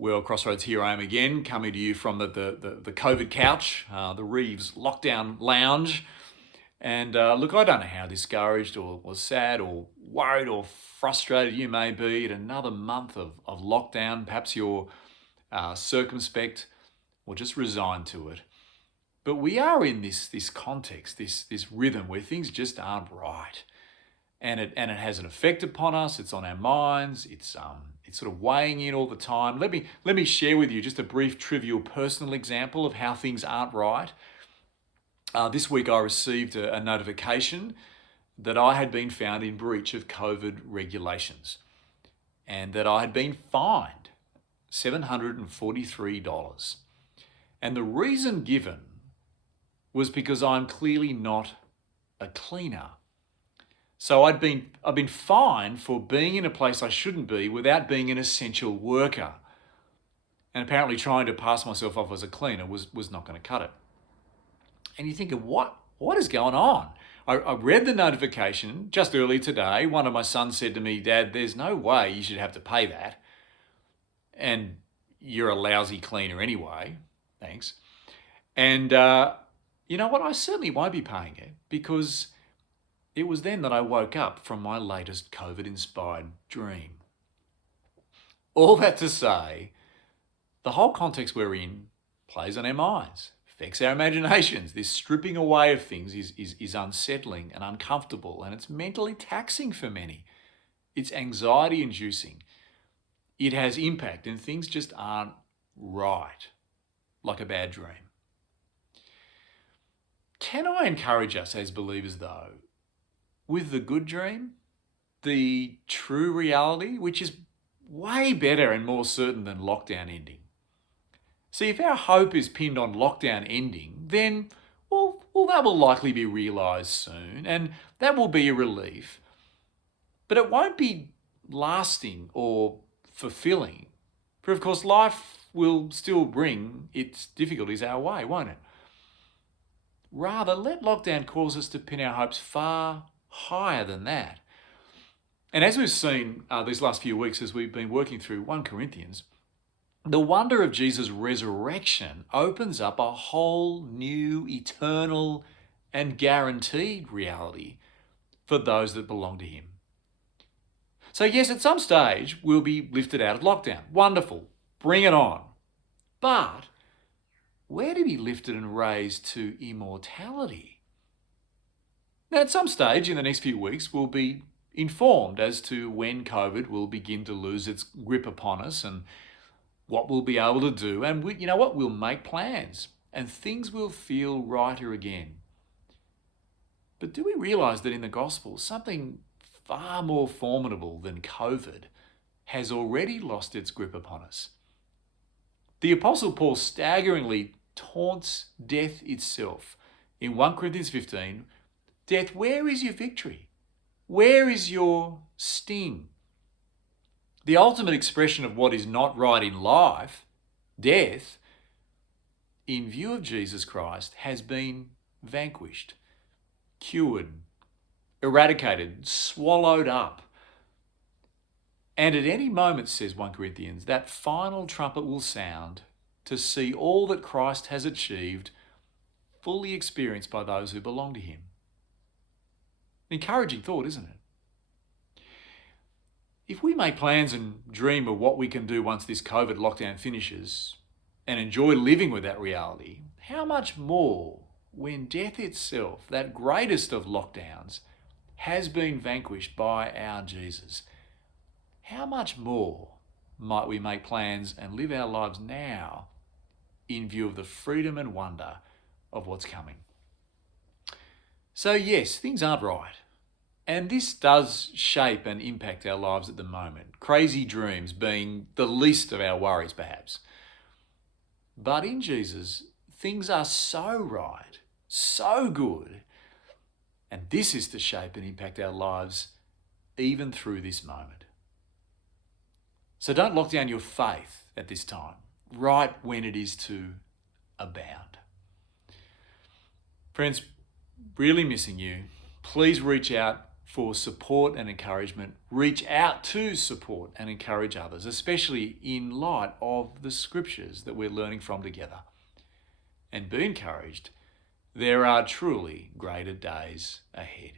Well, Crossroads, here I am again, coming to you from the COVID couch, the Reeves lockdown lounge. And look, I don't know how discouraged or sad or worried or frustrated you may be at another month of lockdown. Perhaps you're circumspect or just resigned to it. But we are in this context, this rhythm where things just aren't right. And it has an effect upon us. It's on our minds. It's sort of weighing in all the time. Let me share with you just a brief, trivial, personal example of how things aren't right. This week I received a notification that I had been found in breach of COVID regulations, and that I had been fined $743. And the reason given was because I'm clearly not a cleaner. So I've been fined for being in a place I shouldn't be without being an essential worker. And apparently trying to pass myself off as a cleaner was not going to cut it. And you're thinking, what is going on? I read the notification just earlier today. One of my sons said to me, "Dad, there's no way you should have to pay that. And you're a lousy cleaner anyway. Thanks." And you know what? I certainly won't be paying it, because it was then that I woke up from my latest COVID-inspired dream. All that to say, the whole context we're in plays on our minds, affects our imaginations. This stripping away of things is unsettling and uncomfortable, and it's mentally taxing for many. It's anxiety-inducing. It has impact, and things just aren't right, like a bad dream. Can I encourage us as believers, though, with the good dream, the true reality, which is way better and more certain than lockdown ending? See, if our hope is pinned on lockdown ending, then, well, that will likely be realised soon, and that will be a relief. But it won't be lasting or fulfilling, for of course life will still bring its difficulties our way, won't it? Rather, let lockdown cause us to pin our hopes far higher than that. And as we've seen these last few weeks as we've been working through 1 Corinthians, the wonder of Jesus' resurrection opens up a whole new, eternal and guaranteed reality for those that belong to him. So yes, at some stage we'll be lifted out of lockdown. Wonderful, bring it on. But where to be lifted and raised to immortality? Now, at some stage in the next few weeks, we'll be informed as to when COVID will begin to lose its grip upon us and what we'll be able to do. And you know what? We'll make plans and things will feel righter again. But do we realise that in the gospel, something far more formidable than COVID has already lost its grip upon us? The Apostle Paul staggeringly taunts death itself. In 1 Corinthians 15, "Death, where is your victory? Where is your sting?" The ultimate expression of what is not right in life, death, in view of Jesus Christ, has been vanquished, cured, eradicated, swallowed up. And at any moment, says 1 Corinthians, that final trumpet will sound to see all that Christ has achieved fully experienced by those who belong to him. Encouraging thought, isn't it? If we make plans and dream of what we can do once this COVID lockdown finishes and enjoy living with that reality, how much more when death itself, that greatest of lockdowns, has been vanquished by our Jesus? How much more might we make plans and live our lives now in view of the freedom and wonder of what's coming? So yes, things aren't right. And this does shape and impact our lives at the moment. Crazy dreams being the least of our worries, perhaps. But in Jesus, things are so right, so good. And this is to shape and impact our lives even through this moment. So don't lock down your faith at this time, right when it is to abound. Friends, really missing you. Please reach out for support and encouragement, reach out to support and encourage others, especially in light of the scriptures that we're learning from together. And be encouraged, there are truly greater days ahead.